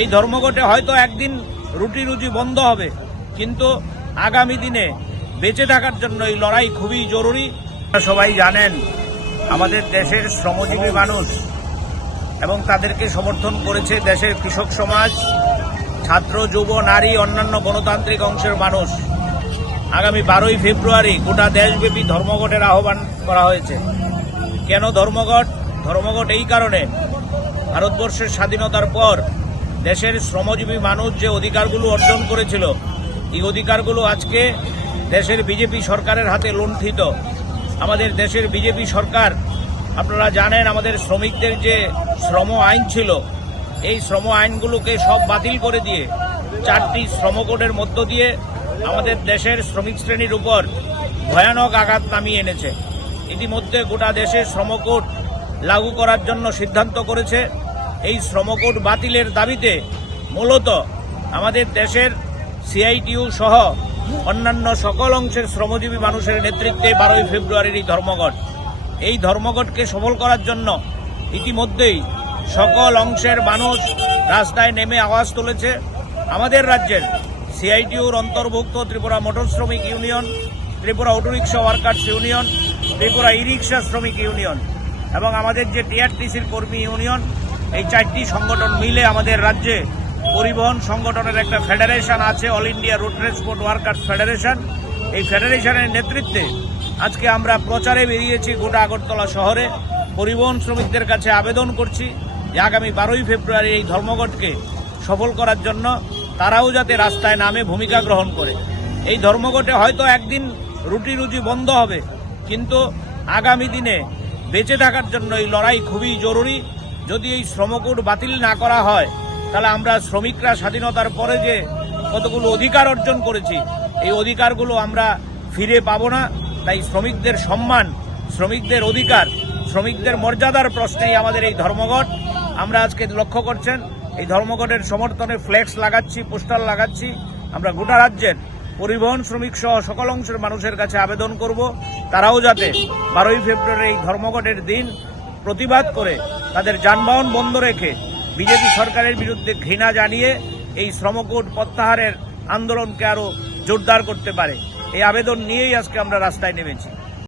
এই ধর্মঘটে হয়তো একদিন রুটি রুজি বন্ধ হবে, কিন্তু আগামী দিনে বেঁচে থাকার জন্য এই লড়াই খুবই জরুরি। সবাই জানেন আমাদের দেশের শ্রমজীবী মানুষ এবং তাদেরকে সমর্থন করেছে দেশের কৃষক সমাজ, ছাত্র, যুব, নারী, অন্যান্য গণতান্ত্রিক অংশের মানুষ। আগামী 12ই ফেব্রুয়ারি গোটা দেশব্যাপী ধর্মঘটের আহ্বান করা হয়েছে। কেন ধর্মঘট? ধর্মঘট এই কারণে, ভারতবর্ষের স্বাধীনতার পর দেশের শ্রমজীবী মানুষ যে অধিকারগুলো অর্জন করেছিল, এই অধিকারগুলো আজকে দেশের বিজেপি সরকারের হাতে লুণ্ঠিত। আমাদের দেশের বিজেপি সরকার, আপনারা জানেন, আমাদের শ্রমিকদের যে শ্রম আইন ছিল, এই শ্রম আইনগুলোকে সব বাতিল করে দিয়ে 4টি শ্রমকোডের মধ্য দিয়ে আমাদের দেশের শ্রমিক শ্রেণীর উপর ভয়ানক আঘাত নামিয়ে এনেছে। ইতিমধ্যে গোটা দেশে শ্রমকোড লাগু করার জন্য সিদ্ধান্ত করেছে। এই শ্রমকোড বাতিলের দাবিতে মূলত আমাদের দেশের সিআইটিইউ সহ অন্যান্য সকল অংশের শ্রমজীবী মানুষের নেতৃত্বে 12ই ফেব্রুয়ারির এই ধর্মঘট। এই ধর্মঘটকে সফল করার জন্য ইতিমধ্যেই সকল অংশের মানুষ রাস্তায় নেমে আওয়াজ তুলেছে। আমাদের রাজ্যের সিআইটিইউর অন্তর্ভুক্ত ত্রিপুরা মোটর শ্রমিক union, Tripura autorickshaw workers union, Tripura e rickshaw শ্রমিক ইউনিয়ন এবং আমাদের যে টিআরটিসির কর্মী ইউনিয়ন, এই 4টি সংগঠন মিলে আমাদের রাজ্যে পরিবহন সংগঠনের একটা ফেডারেশন আছে, all India road transport workers federation. এই ফেডারেশনের নেতৃত্বে আজকে আমরা প্রচারে বেরিয়েছি গোটা আগরতলা শহরে। পরিবহন শ্রমিকদের কাছে আবেদন করছি যে আগামী 12ই ফেব্রুয়ারি এই ধর্মঘটকে সফল করার জন্য তারাও যাতে রাস্তায় নামে ভূমিকা গ্রহণ করে। এই ধর্মঘটে হয়তো একদিন রুটি রুজি বন্ধ হবে, কিন্তু আগামী দিনে বেঁচে থাকার জন্য এই লড়াই খুবই জরুরি। যদি এই শ্রমকোড বাতিল না করা হয়, তাহলে আমরা শ্রমিকরা স্বাধীনতার পরে যে কতগুলো অধিকার অর্জন করেছি, এই অধিকারগুলো আমরা ফিরে পাবো না। তাই শ্রমিকদের সম্মান, শ্রমিকদের অধিকার, শ্রমিকদের মর্যাদার প্রশ্নেই আমাদের এই ধর্মঘট। আমরা আজকে লক্ষ্য করছেন এই ধর্মঘটের সমর্থনে ফ্লেক্স লাগাচ্ছি, পোস্টার লাগাচ্ছি। আমরা গোটা রাজ্যের পরিবহন শ্রমিক সহ সকল অংশের মানুষের কাছে আবেদন করব তারাও যাতে 12ই ফেব্রুয়ারি এই ধর্মঘটের দিন প্রতিবাদ করে তাদের যানবাহন বন্ধ রেখে বিজেপি সরকারের বিরুদ্ধে ঘৃণা জানিয়ে এই শ্রমকোড প্রত্যাহারের আন্দোলনকে আরো জোরদার করতে পারে। এই আবেদন নিয়েই আজকে আমরা রাস্তায় নেমেছি।